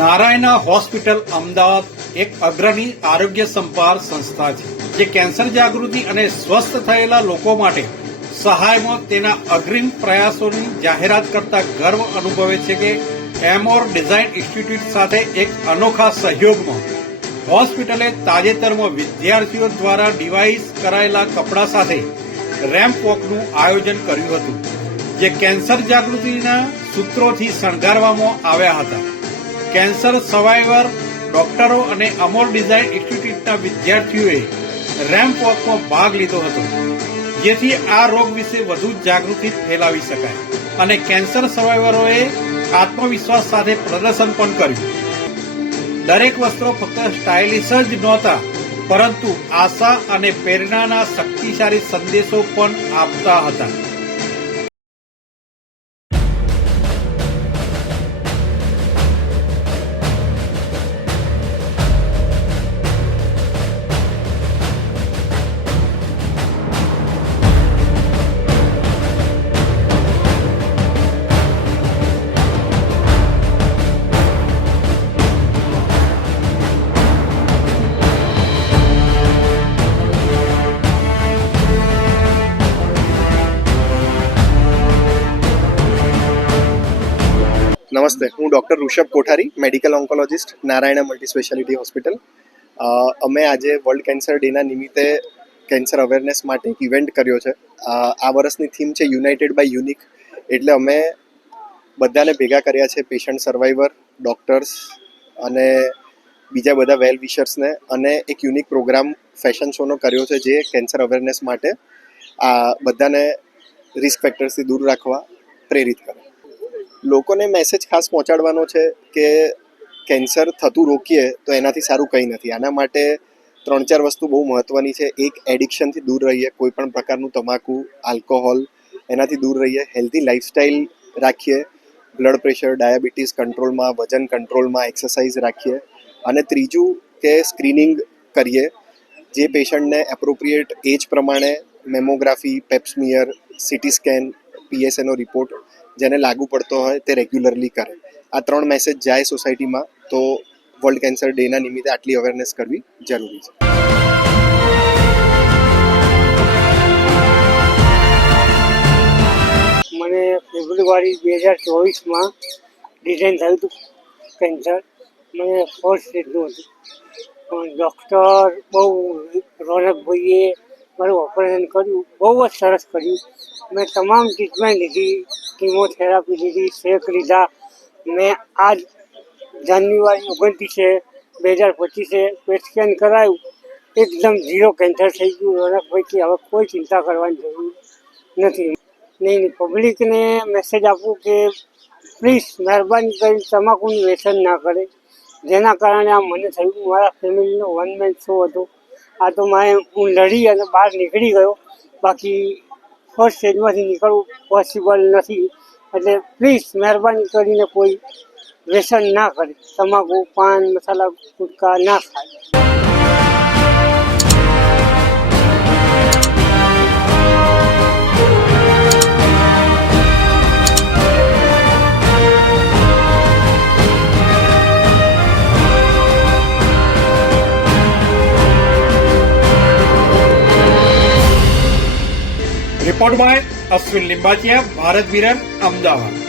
Narayana hospital Ahmedabad એક અગ્રણી આરોગ્ય સંભાળ સંસ્થા છે, જે કેન્સર જાગૃતિ અને સ્વસ્થ થયેલા લોકો માટે સહાયમાં તેના અગ્રીમ પ્રયાસોની જાહેરાત કરતા ગર્વ અનુભવે છે કે એમોર ડિઝાઇન ઇન્સ્ટિટ્યૂટ સાથે એક અનોખા સહયોગમાં હોસ્પિટલે તાજેતરમાં વિદ્યાર્થીઓ દ્વારા ડિવાઇસ કરાયેલા કપડા સાથે રેમ્પ વોકનું આયોજન કર્યું હતું, જે કેન્સર જાગૃતિના સૂત્રોથી શણગારવામાં આવ્યા હતા. કેન્સર સર્વાઈવર ડોક્ટરો અને અમોલ ડિઝાઇન ઇન્સ્ટિટ્યૂટના વિદ્યાર્થીઓએ રેમ્પ વોકમાં ભાગ લીધો હતો. જેથી આ રોગ વિશે વધુ જાગૃતિ ફેલાવી શકાય અને કેન્સર સર્વાઈવરોએ આત્મવિશ્વાસ સાથે પ્રદર્શન પણ કર્યું. દરેક વસ્ત્રો ફક્ત સ્ટાઇલિશ જ નહોતા, પરંતુ આશા અને પ્રેરણાના શક્તિશાળી સંદેશો પણ આપતા હતા. નમસ્તે. હું doctor Rishabh Kothari, medical oncologist, Narayana multi speciality hospital અમે આજે વર્લ્ડ કેન્સર ડેના નિમિત્તે કેન્સર અવેરનેસ માટે એક ઇવેન્ટ કર્યો છે. આ વર્ષની થીમ છે યુનાઇટેડ બાય યુનિક. એટલે અમે બધાને ભેગા કર્યા છે, પેશન્ટ સર્વાઈવર ડૉક્ટર્સ અને બીજા બધા વેલ વિશર્સને. અને એક યુનિક પ્રોગ્રામ ફેશન શોનો કર્યો છે જે કેન્સર અવેરનેસ માટે આ બધાને રિસ્ક ફેક્ટર્સથી દૂર રાખવા પ્રેરિત કરે. લોકોને મેસેજ ખાસ પહોંચાડવાનો છે કે કેન્સર થતું રોકીએ તો એનાથી સારું કંઈ નથી. આના માટે ત્રણ ચાર વસ્તુ બહુ મહત્ત્વની છે. એક એડિક્શનથી દૂર રહીએ, કોઈ પણ પ્રકારનું તમાકુ આલ્કોહોલ એનાથી દૂર રહીએ હેલ્ધી લાઈફસ્ટાઈલ રાખીએ બ્લડ પ્રેશર ડાયાબિટીસ કંટ્રોલમાં વજન કંટ્રોલમાં એક્સરસાઇઝ રાખીએ. અને ત્રીજું કે સ્ક્રીનિંગ કરીએ, જે પેશન્ટને એપ્રોપ્રિએટ એજ પ્રમાણે mammography pap smear CT scan પીએસએનો report જેને લાગુ પડતો હોય તે રેગ્યુલરલી કરે. આ ત્રણ મેસેજ જાય સોસાયટીમાં તો વર્લ્ડ કેન્સર ડેના નિમિત્તે આટલી અવેરનેસ કરવી જરૂરી છે. મને ફેબ્રુઆરી બે હજાર ચોવીસમાં ડિઝાઇન થયું હતું કેન્સર મને ફર્સ્ટ સ્ટેજનું હતું. પણ ડૉક્ટર બહુ રોનકભાઈએ મારું ઓપરેશન કર્યું. બહુ જ સરસ કર્યું. મેં તમામ ટ્રીટમેન્ટ લીધી. કિમોથેરાપી લીધી, શેક લીધા. મેં આજ જાન્યુઆરી ઓગણત્રીસે બે હજાર પચીસે પેટ સ્કેન કરાયું. એકદમ ઝીરો કેન્સર થઈ ગયું. રોનકભાઈ કે હવે કોઈ ચિંતા કરવાની જરૂર નથી. નહીં પબ્લિકને મેસેજ આપું કે પ્લીઝ મહેરબાની કરી તમાકુનું વ્યસન ના કરે. જેના કારણે આ મને થયું. મારા ફેમિલીનો વન મેન શો હતો. આ તો મારે હું લડી અને બહાર નીકળી ગયો. બાકી ફર્સ્ટ સ્ટેજમાંથી નીકળવું પોસિબલ નથી. એટલે પ્લીઝ મહેરબાની કરીને કોઈ વ્યસન ના કરે. તમાકુ, પાન, મસાલા, ગુટકા ના ખાય. રિપોર્ટ બાય અશ્વિન લિંબાચિયા ભારત વિરન અમદાવાદ.